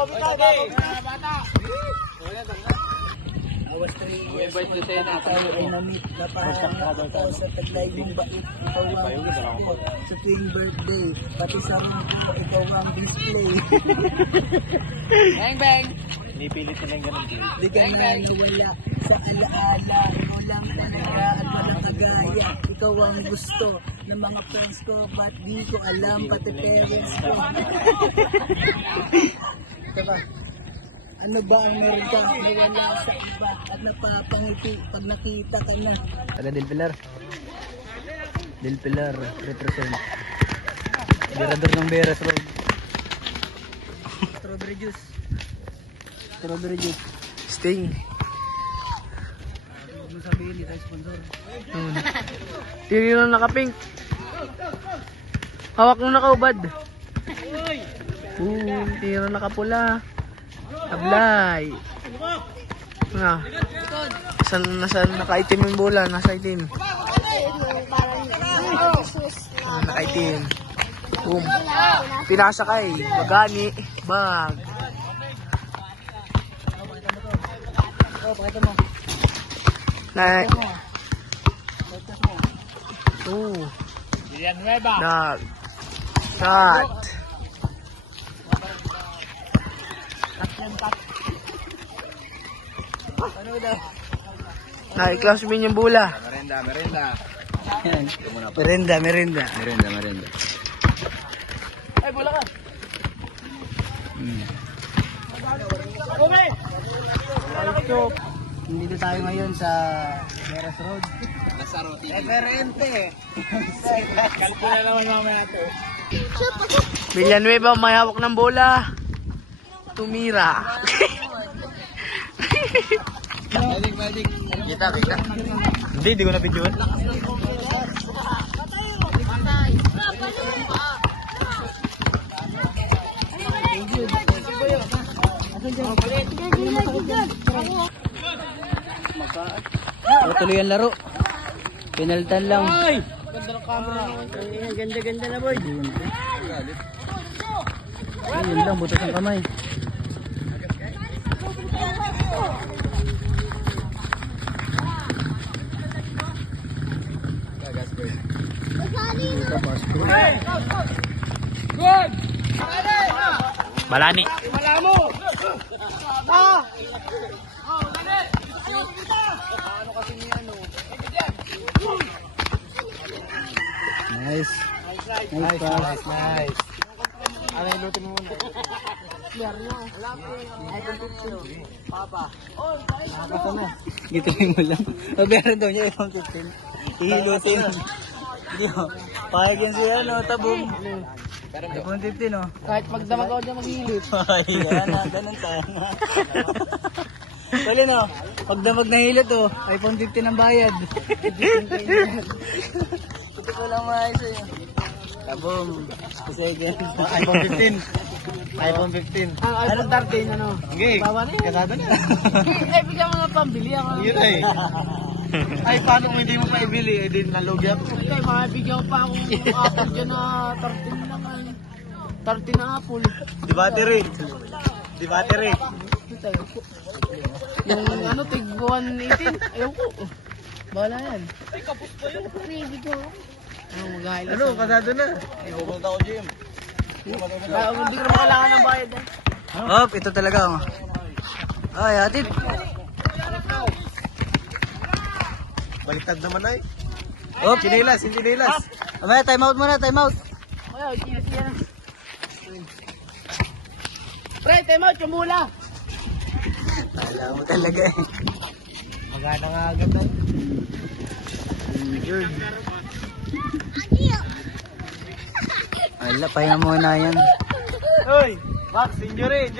Awas tayo. Invite ko sa'yo na. Namit na parang ako sa taglay mong bait. Ikaw ang gusto sa tuwing birthday. Pati sa room ko, ikaw ang display. Bang bang. Pinipilit na lang ganun. Di ka naniniwala sa alaala. Ikaw lang talaga at walang agaya. Ikaw ang gusto ng mga friends ko. Ba't di ko alam pati parents ko. Diba? Ano ba ang meron ka na wala sa iba at napapangiti pag nakita ka na? Taga Del Pilar. Del Pilar represent. Mirador ng Beres Road. Strawberry juice. Strawberry juice. Sting. Ano sabihin ni tayo sponsor? Tiri na nakapink. Hawak nung nakaubad. Tira nakapula. Ablay. Nasaan nakaitim yung bola? Nasa itim. Nakaitim. Boom. Pinasakay. Magani. Bag. Pakita mo. Na. Villanueva. Nag. Shot. Ano daw? Na-close min yung bola. Merenda. Merenda. Ay, bola ka. Dito tayo ngayon sa Beres Road. Referente. Kalkula naman mamaya to. Villanueva may hawak ng bola. Tumira. Magic. Kita. Hindi ko na videoan. Tuloy ang laro. Penaltan lang. Ganda ng camera. Ganda na boy. Yun lang, butas ng kamay. Good! Balani. Malamo! Ano kasi niya no? Nice. Nice. Ano yung luto mo muna? Papa. Nakakata na. Gituloy mo lang. Mabayaran daw niya yung 15. Ihilutin. Pahig yan siya, no? Tabong. iPhone 15, no? Kahit magdamag ako dyan maghihilip. Ganun tayo. Wala, no? Pagdamag na hilot, oh. iPhone 15 ang bayad. Ito ko lang maayos, eh. Tabong. iPhone 15. Ang iPhone 13, ano? Okay. Bawa na yun. Kasado na. Ay, bigyan mo nga pambili ako. Yun, eh. Ay, paano kung hindi mo pa ibili? Eh, din nalugyan. Ay, mabigyan ko pa akong apple dyan na 13 lang. 13 na apple. Di battery. Yung ano, tig 118. Ayaw ko. Bahala yan. Ay, kapos pa yun. Ano, mag-highlight. Ano, pasado na. Pupunta ako, Jim. Hindi ko na kailangan ng bayad. Hop, ito talaga, oh. Ay, atid. Baliktad naman ay. Hop, sinilas. Amaya, time out muna, time out. Ayaw, siya na. Pre, time out, yung mula. Alam mo talaga, eh. Magana nga agad ay. Yun. Wala, pahinga muna yan. Hoy, Max, injury.